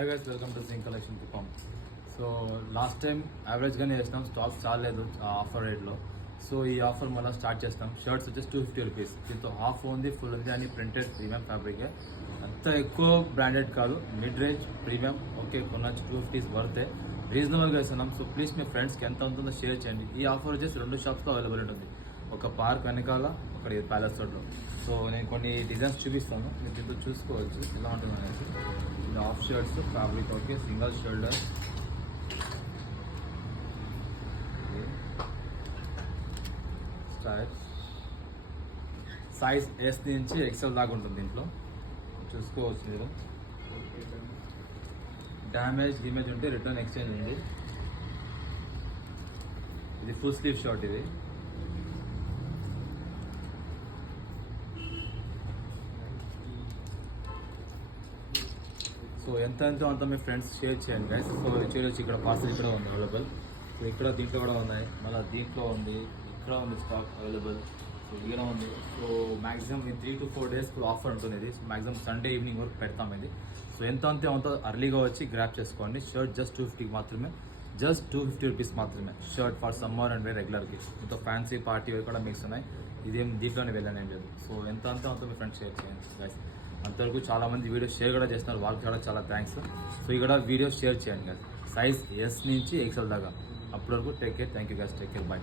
High guys, welcome to Singh collection Kuppam. So last time యావరేజ్గానే చేసినాం, stock చాలేదు ఆఫర్ రేట్లో. సో ఈ ఆఫర్ మళ్ళీ స్టార్ట్ చేస్తాం. షర్ట్స్ వచ్చేసి 250 రూపీస్, దీంతో హాఫ్ ఉంది, ఫుల్ ఉంది అని ప్రింటెడ్ ప్రీమియం ఫ్యాబ్రిక్. అంత ఎక్కువ బ్రాండెడ్ కాదు, మిడ్ రేంజ్ ప్రీమియం. ఓకే, కొనొచ్చు, 250 వర్తే, రీజనబుల్గా ఇస్తున్నాం. సో ప్లీజ్ మీ ఫ్రెండ్స్కి ఎంత ఉంటుందో షేర్ చేయండి. ఈ ఆఫర్ వచ్చేసి 2 షాప్స్లో అవైలబుల్ ఉంటుంది, ఒక పార్క్ వెనకాల, ఒకటి ప్యాలెస్ రోడ్లో. సో నేను కొన్ని డిజైన్స్ చూపిస్తాను, మీరు దీంతో చూసుకోవచ్చు ఎలా ఉంటుంది అనేసి. ఇది half shirts fabric, okay, single shoulder, stripes, size S నుంచి ఎక్సెల్ దాకా ఉంటుంది. దీంట్లో చూసుకోవచ్చు మీరు. డ్యామేజ్ ఇమేజ్ ఉంటే రిటర్న్ ఎక్స్చేంజ్ ఉంది. ఇది ఫుల్ స్లీవ్ షర్ట్. ఇది సో ఎంత అంత మీ ఫ్రెండ్స్ షేర్ చేయండి గైస్. సో చూడొచ్చు, ఇక్కడ పార్సల్ ఇక్కడ ఉంది అవైలబుల్. సో ఇక్కడ దీంట్లో కూడా ఉన్నాయి, మళ్ళీ దీంట్లో ఉంది, ఇక్కడ ఉంది స్టాక్ అవైలబుల్. సో ఇక్కడ ఉంది. సో మ్యాక్సిమం ఈ 3 to 4 days ఆఫర్ ఉంటుంది ఇది. సో మ్యాక్సిమం సండే ఈవినింగ్ వరకు పెడతాం ఇది. సో ఎంత అర్లీగా వచ్చి గ్రాప్ చేసుకోండి. షర్ట్ జస్ట్ 250 మాత్రమే, జస్ట్ 250 రూపీస్ మాత్రమే. షర్ట్ ఫర్ సమ్మర్ అండ్ రెగ్యులర్కి. ఇంత ఫ్యాన్సీ పార్టీ కూడా మిక్స్ ఉన్నాయి. ఇదేం దీంట్లోనే వెళ్ళానేం లేదు. సో ఎంత మీ ఫ్రెండ్స్ షేర్ చేయండి గైస్. అంతవరకు చాలామంది వీడియో షేర్ కూడా చేస్తున్నారు, వాళ్ళకి కూడా చాలా థ్యాంక్స్. సో ఇక్కడ వీడియో షేర్ చేయండి గైస్, సైజ్ ఎస్ నుంచి ఎక్సెల్ దాకా. అప్పటి వరకు take care, thank you guys, take care, bye.